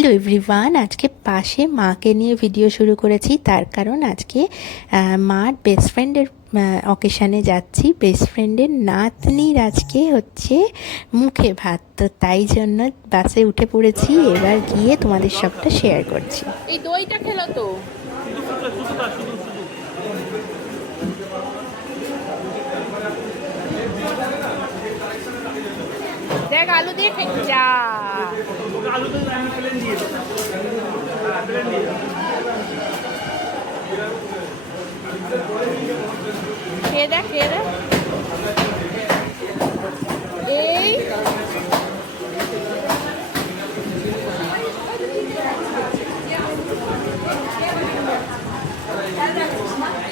Hello everyone, আজকে পাশে মাকে নিয়ে ভিডিও শুরু করেছি। তার কারণ আজকে মার বেস্ট ফ্রেন্ডের অকেশানে যাচ্ছি। বেস্ট ফ্রেন্ডের নাতনির আজকে হচ্ছে মুখে ভাত, তো তাই জন্য বাসে উঠে পড়েছি। এবার গিয়ে তোমাদের সবটা শেয়ার করছি। এই দইটা খেলো তো দেখ, আলু দিয়ে যা খেয়ে দেখ, খেয়ে দেখ।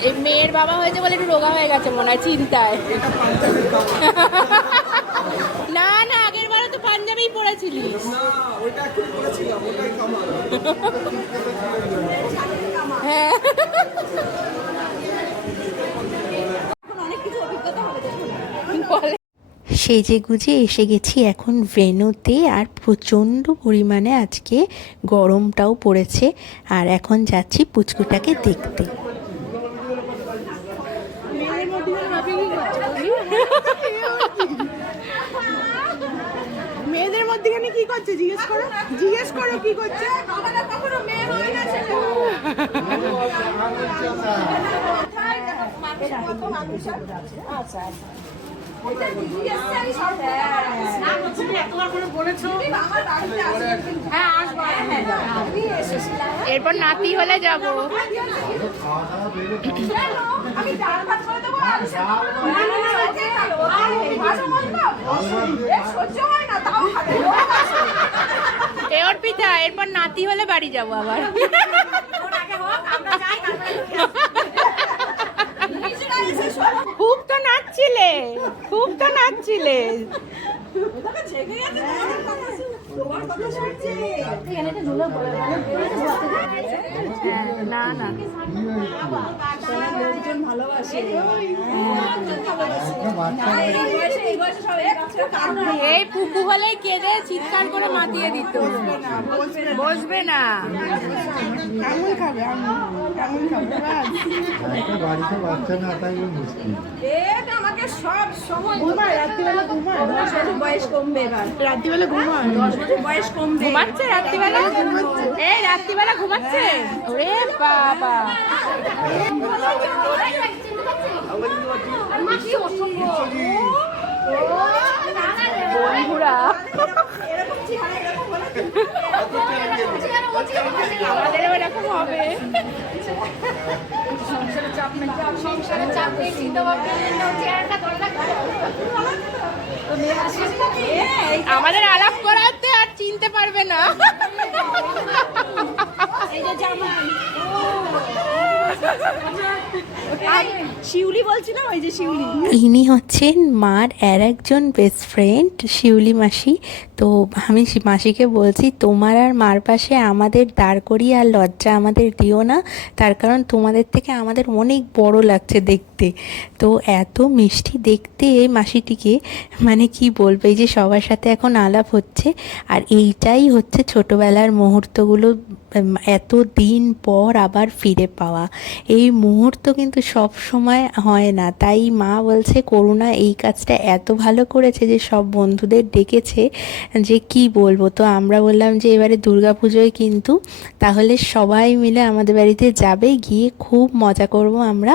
এই মেয়ের বাবা হয়েছে বলে একটু রোগা হয়ে গেছে মনে হয় চিন্তায়। না না, আগের বারে তো পাঞ্জাবি পরেছিলিস। হ্যাঁ, সেজে গুজে এসে গেছি এখন ভেন্যুতে। আর প্রচণ্ড পরিমাণে আজকে গরমটাও পড়েছে। আর এখন যাচ্ছি পুচকুটাকে দেখতে। মেয়েদের মধ্যখানে কি করছে জিজ্ঞেস করো, জিজ্ঞেস করো কি করছে। এরপর নাতি হলে যাবো। এর পিঠা, এরপর নাতি হলে বাড়ি যাবো আবার। খুব তো নাচছিলে, খুব তো নাচছিলে। না না, এই পুকু হলে কেঁদে চিৎকার করে মাতিয়ে দিত। বসবে না, এমন খাবে, এমন খাবে। বাড়িতে বাচ্চা না থাকলে মুশকিল। আমাকে সব সময় ঘুমায়, রাত্রিবেলা ঘুমায়। 10 বছর বয়স কমবে এবার, রাত্রিবেলা ঘুমায়। 10 বছর বয়স কমবে। ঘুমাচ্ছে রাত্রিবেলা? এই রাত্রিবেলা ঘুমাচ্ছে? ওরে বাবা, বন্ধুরা আমাদেরও এরকম হবে। আমাদের আলাপ করাতে আর চিনতে পারবে না। শিউলি বলছিলাম, ওই যে শিউলি। ইনি হচ্ছেন মার একজন বেস্ট ফ্রেন্ড, শিউলি মাসি। তো আমি মাসিকে বলছি, তোমার আর মার পাশে আমাদের দাঁড় করিয়ে আর লজ্জা আমাদের দিও না। তার কারণ তোমাদের থেকে আমাদের অনেক বড় লাগছে দেখতে। তো এত মিষ্টি দেখতে এই মাসিটিকে, মানে কি বলবো। এই যে সবার সাথে এখন আলাপ হচ্ছে, আর এইটাই হচ্ছে ছোটোবেলার মুহূর্তগুলো এত দিন পর আবার ফিরে পাওয়া। এই মুহূর্ত কিন্তু সব সময় হয় না। তাই মা বলছে করুণা এই কাজটা এত ভালো করেছে যে সব বন্ধুদের ডেকেছে, যে কি বলবো। তো আমরা বললাম যে এবারে দুর্গাপুজোয় কিন্তু তাহলে সবাই মিলে আমাদের বাড়িতে যাবে, গিয়ে খুব মজা করব আমরা।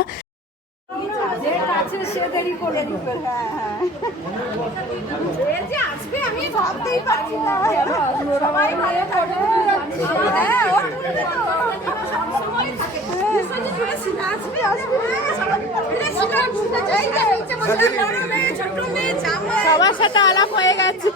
আমি ভাবতেই পারছি না। সবাই ভালো থাকে। সবার সাথে আলাপ হয়ে গেছে।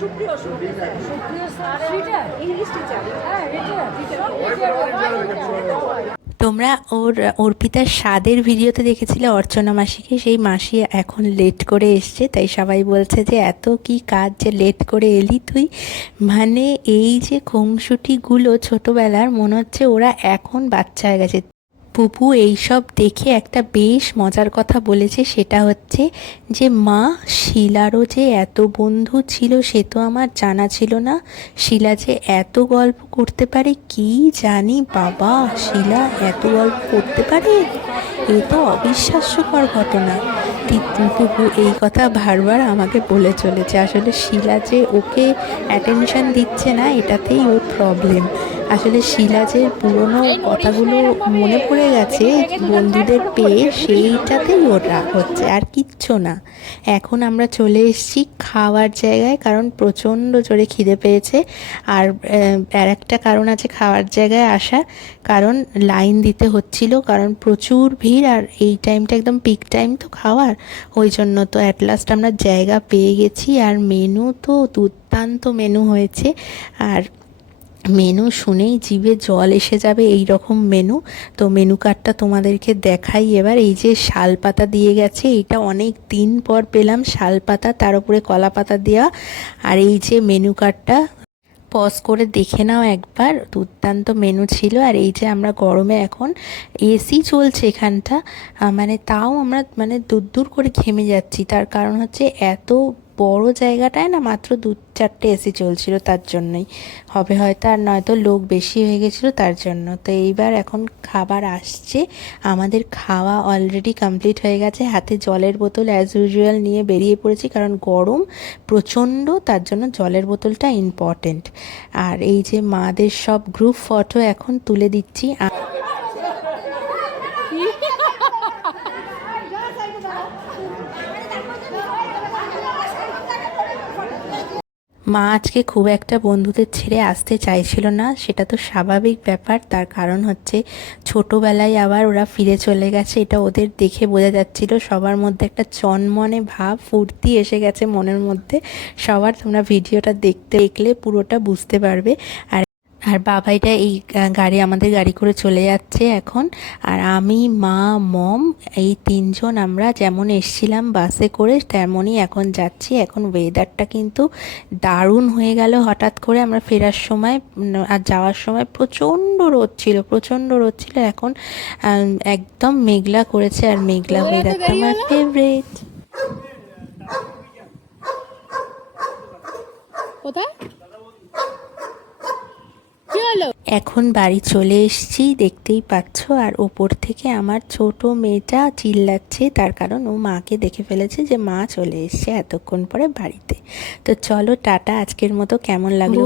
সুপ্রিয় ইংলিশ টিচার। তোমরা অর্পিতার স্বাদের ভিডিওতে দেখেছিলে অর্চনা মাসিকে, সেই মাসি এখন লেট করে এসছে, তাই সবাই বলছে যে এত কি কাজ যে লেট করে এলি তুই। মানে এই যে খুনসুটিগুলো ছোটোবেলার, মনে হচ্ছে ওরা এখন বাচ্চা হয়ে গেছে। পুপু এইসব দেখে একটা বেশ মজার কথা বলেছে, সেটা হচ্ছে যে মা, শিলারও যে এত বন্ধু ছিল সে তো আমার জানা ছিল না। শিলা যে এত গল্প করতে পারে, কি জানি বাবা, শিলা এত গল্প করতে পারে, এ তো অবিশ্বাস্যকর ঘটনা। পুপু এই কথা বারবার আমাকে বলে চলেছে। আসলে শিলা যে ওকে অ্যাটেনশন দিচ্ছে না, এটাতেই ওর প্রবলেম। আসলে শিলা যে পুরনো কথাগুলো মনে পড়ে গেছে বন্ধুদের পেয়ে, সেইটাতেই ওর রাগ হচ্ছে, আর কিচ্ছু না। এখন আমরা চলে এসেছি খাওয়ার জায়গায়, কারণ প্রচণ্ড জোরে খিদে পেয়েছে। আর একটা কারণ আছে খাওয়ার জায়গায় আসা, কারণ লাইন দিতে হচ্ছিল, কারণ প্রচুর ভিড়, আর এই টাইমটা একদম পিক টাইম তো খাওয়ার, ওই জন্য তো অ্যাট লাস্ট আমরা জায়গা পেয়ে গেছি। আর মেনু তো দুর্দান্ত মেনু হয়েছে, আর মেনু শুনেই জিভে জল এসে যাবে এই রকম মেনু। তো মেনু কার্ডটা তোমাদেরকে দেখাই এবার। এই যে শাল পাতা দিয়ে গেছে, এটা অনেক দিন পর পেলাম শাল পাতা, তার উপরে কলা পাতা দেওয়া। আর এই যে মেনু কার্ডটা পজ করে দেখে নাও একবার, দুর্দান্ত মেনু ছিল। আর এই যে আমরা গরমে এখন এসি চলছে এখানটা, মানে তাও আমরা মানে দূর করে ঘেমে যাচ্ছি। তার কারণ হচ্ছে এত বড় জায়গাটায় না মাত্র 2-4টে এসি চলছিল, তার জন্যই হবে হয়তো, আর নয়তো লোক বেশি হয়ে গেছিলো তার জন্য। তো এইবার এখন খাবার আসছে, আমাদের খাওয়া অলরেডি কমপ্লিট হয়ে গেছে। হাতে জলের বোতল অ্যাজ ইউজুয়াল নিয়ে বেরিয়ে পড়েছি, কারণ গরম প্রচণ্ড, তার জন্য জলের বোতলটা ইম্পর্টেন্ট। আর এই যে মাদের সব গ্রুপ ফটো এখন তুলে দিচ্ছি। মা আজকে খুব একটা বন্ধুদের ছেড়ে আসতে চাইছিল না, সেটা তো স্বাভাবিক ব্যাপার। তার কারণ হচ্ছে ছোটোবেলায় আবার ওরা ফিরে চলে গেছে, এটা ওদের দেখে বোঝা যাচ্ছিল। সবার মধ্যে একটা চনমনে ভাব, ফুর্তি এসে গেছে মনের মধ্যে সবার। তোমরা ভিডিওটা দেখলে পুরোটা বুঝতে পারবে। আর বাবাইটা এই আমাদের গাড়ি করে চলে যাচ্ছে এখন। আর আমি, মা, মম, এই তিনজন আমরা যেমন এসছিলাম বাসে করে তেমনই এখন যাচ্ছি। এখন ওয়েদারটা কিন্তু দারুণ হয়ে গেল হঠাৎ করে। আমরা ফেরার সময় আর যাওয়ার সময় প্রচণ্ড রোদ ছিল, এখন একদম মেঘলা করেছে। আর মেঘলা ওয়েদারটা আমার ফেভারিট। কোথায় এখন বাড়ি চলে এসেছি, দেখতেই পাচ্ছ। আর ওপর থেকে আমার ছোট মেয়েটা চিল্লাচ্ছে, তার কারণ ও মাকে দেখে ফেলেছে যে মা চলে এসছে এতক্ষণ পরে বাড়িতে। তো চলো টাটা, আজকের মতো কেমন লাগলো